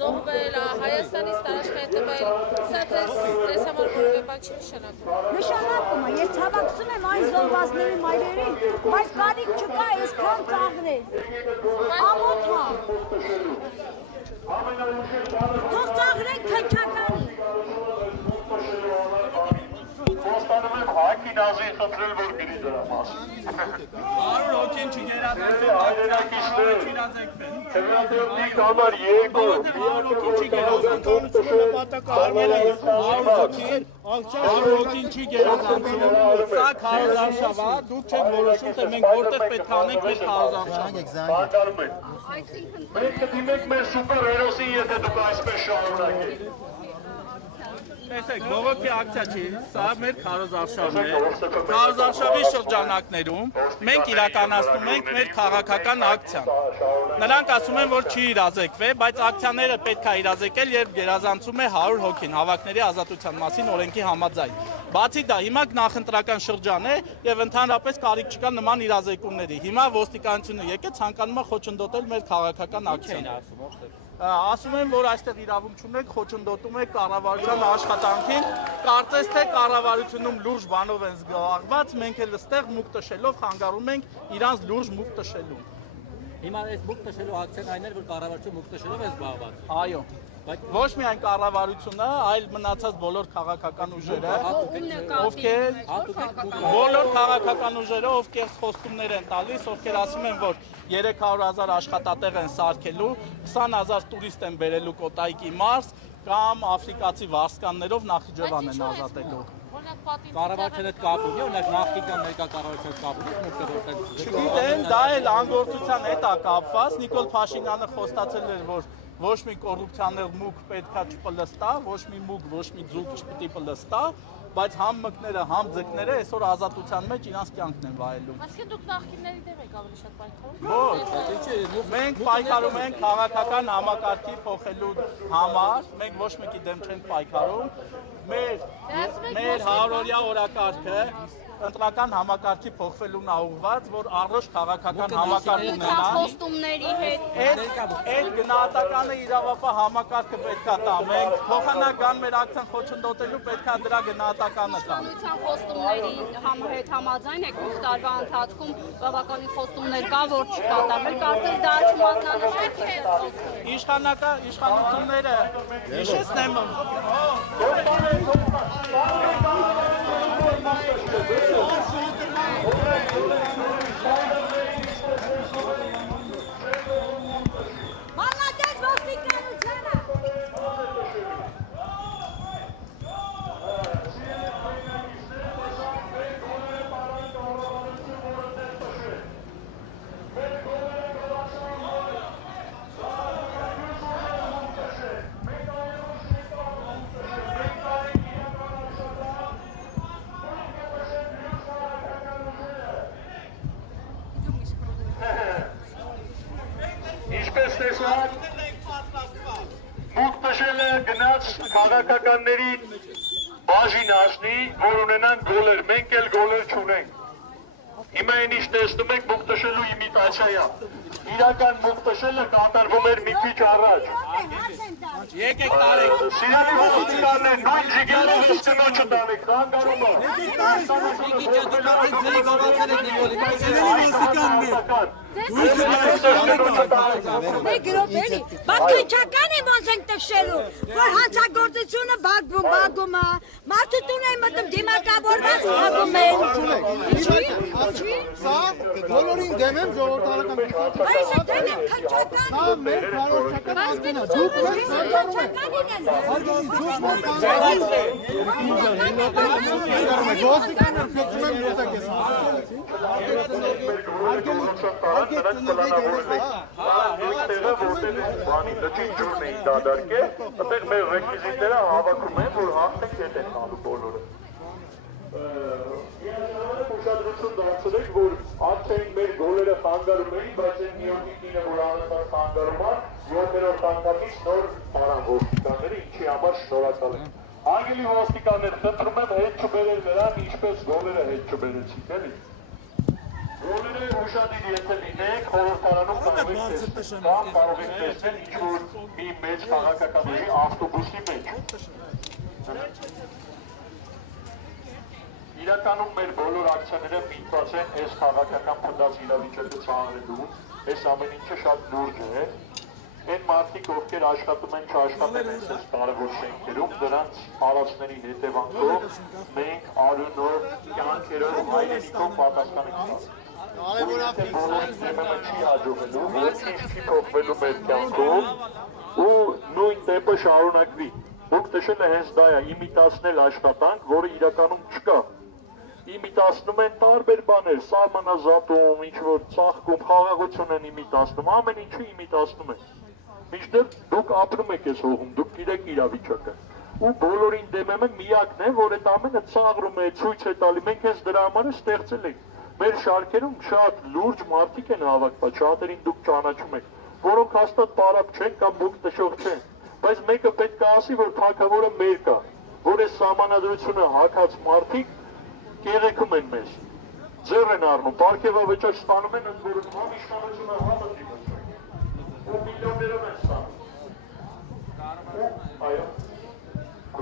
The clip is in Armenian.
զոհվել, Հայաստանից տարածք են տվել, սա ձեզ համար որևէ բան չի նշանակում։ Նշանակում է, ես հավաքցում եմ այն զոհվածների մայրերին, բայց կարիք չկա այսքան ծաղրել։ Ամոթ է։ Թող ծաղրեն քնչականի։ Ոստանում եմ Հայքի Նազին խնդրել, որ գնի դրա մասին։ 100 հոգին չգերազանցել, Քննադեպի համար երկու, հոգին չի գերազանցում, սա քարոզարշավա, դուք չեք որոշում, թե մենք որտեղ պետք անենք մեր քարոզարշավը։ բանկանում են։ Մենք կդիմենք մեր սուպեր հերոսին, եթե դուք այսպես շարունակեք։ Տեսեք, բողոքի ակցիա չի, սա մեր քարոզարշավն է, քարոզարշավի շրջանակներում մենք իրականացնում ենք մեր քաղաքական ակցիան, նրանք ասում են, որ չի իրազեկվե, բայց ակցիաները պետք է իրազեկել, երբ գերազանցում է 100 հոգին հավաքների ազատության մասին օրենքի համաձայն, բացի դա հիմա նախընտրական շրջան է և ընդհանրապես կարիք չկա նման իրազեկումների, հիմա ոստիկանությունը եկե ցանկանում է խոչընդոտել մեր քաղաքական ակցիան։ Ասում են, որ այստեղ իրավունք չունեք, խոչընդոտում եք կառավարության աշխատանքին, կարծես թե կառավարությունում լուրջ բանով են զբաղված, մենք էլ այստեղ մուկ տշելով խանգարում ենք իրանց լուրջ մուկ տշելուն։ Հիմա այս մուկ տշելու ակցիան այն էր, որ կառավարությունը մուկ տշելով է զբաղված։ Այո։ Ոչ միայն կառավարությունը, այլ մնացած բոլոր քաղաքական ուժերը, ովքեր բոլոր քաղաքական ուժերը, ովքեր խոստումներ են տալիս, ովքեր ասում են, որ 300,000 աշխատատեղ են սարքելու, 20,000 տուրիստ են բերելու Կոտայքի մարզ կամ աֆրիկացի վարսկաններով Նախիջևան են ազատելու։ Կառավարության հետ կապ ունի, օրինակ նախկին կամ ներկա կառավարության հետ կապ ունի, մուկը որտեղ։ Չգիտեմ, դա էլ անգործության հետ է կապված, Նիկոլ Փաշինյանը խոստացել էր, որ ոչ մի կոռուպցիաներ մուկ պետքա չպլստա, ոչ մի մուկ, ոչ մի ձուկ չպիտի պլստա, բայց համ մկները, համ ձկները այսօր ազատության մեջ իրանց կյանքն են վայելում։ Այսինքն դուք նախկինների դեմ եք ավելի շատ պայքարում։ Ոչ, մենք պայքարում ենք քաղաքական համակարգի փոխելու համար, մենք ոչ մեկի դեմ չենք պայքարում, մեր 100-օրյա օրակարգը ընտրական համակարգի փոխվելուն է ուղղված, որ առողջ քաղաքական համակարգ ունենա։ Խոստումների հետ։ Այդ գնահատականը իրավապահ համակարգը պետք է տա։ Մենք փոխանական մեր ակցիան խոչընդոտելու պետք է դրա գնահատականը տա։ Իշխանության խոստումների հետ համաձայն եք մի տարվա ընթացքում բավականին խոստումներ կա, որ չկատարվել, կարծես դա չմատնանշեք է։ Իշխանությունները հիշեցնեմ Մալադես ոստիկանությունը։ Ինչպես տեսակ, մուկ տշելը գնաց քաղաքականներին բաժին ասնի, որ ունենան գոլեր, մենք էլ գոլեր չունենք։ Հիմա այն ինչ տեսնում եք մուկ տշելու իմիտացիա։ Իրական մուկ տշելը կատարվում էր մի քիչ առաջ։ Եկեք տարեք։ Սիրելի ոստիկաններ, նույն ջիգերով իս կնոջը տանեք, խանգարում է։ Մեկ րոպե, բայց քնչական եմ ոնց ենք տշելու, որ հանցագործությունը բագում է, մարդու տուն են մտնում դիմակավորված բագում են։ Ինչի՞։ Սա բոլորին դեմ եմ ժողովրդական միջոցով։ Այս է դեմ եմ քնչական։ Սա մեր քարոզչական ակցիան է։ Դուք մեզ քնչական եք։ հարգելի դուք մեզ ոստիկանները փոխում են մոտակես։ Բանի լճին ջուրն էին դադարկել, այդտեղ մեր ռեկվիզիտները հավաքում են, որ հաղթենք հետ են տալու բոլորը։ Ուշադրություն դարձրեք, որ արդեն մեր գոլերը խանգարում էին, բայց այն միոտնի կինը, որ անընդհատ խանգարում է, 7-րդ անգամից նոր բարան ոստիկանները, ինչի համար շնորհակալ եմ։ Հարգելի ոստիկաններ, խնդրում եմ հետ չբերել նրան, ինչպես գոլերը հետ չբերեցիք, էլի։ Բոլորը ուշադիր եթե լինեք, խորհրդարանում կարող եք տեսնել, կամ կարող եք տեսնել ինչ-որ մի մեծ քաղաքական ուժի ավտոբուսի մեջ։ Իրականում մեր բոլոր ակցիաները միտված են այս քաղաքական փնած իրավիճակը ծանրելու, այս ամեն ինչը շատ լուրջ է։ Այն մարդիկ, ովքեր աշխատում են, չաշխատեն այս կարևոր շենքերում, դրանց հարացների հետևանքով մենք արյունով, կյանքերով, հայրենիքով պատասխան ենք։ Եթե բոլորին դեմը չի հաջողելու, ոչ ինչ չի փոխվելու մեր կյանքում ու նույն տեմպը շարունակվի։ Դուք նշել է հենց դա է, իմիտացնել աշխատանք, որը իրականում չկա։ Իմիտացնում են տարբեր բաներ, սահմանազատում, ինչ-որ ծաղկում, խաղաղություն են իմիտացնում, ամեն ինչը իմիտացնում են։ Մինչդեռ դուք ապրում եք այս հողում, դուք գիտեք իրավիճակը։ Ու բոլորին դեմեմ են միակն է, որ այդ ամենը ծաղրում է, ցույց է տալի, մենք հենց դրա համար ստեղծել ենք։ Մեր շարքերում շատ լուրջ մարդիկ են հավաքված, շատերին դուք ճանաչում եք, որոնք հաստատ պարապ չեն կամ բուկ տշող չեն, բայց մեկը պետք է ասի, որ թագավորը մեր կա, որ այս սահմանադրությունը հագած մարդիկ կեղեքում են մեզ, ձեռ են առնում, պարգևավճար ստանում են, ընդ որում իշխանությունը համը դիմացում։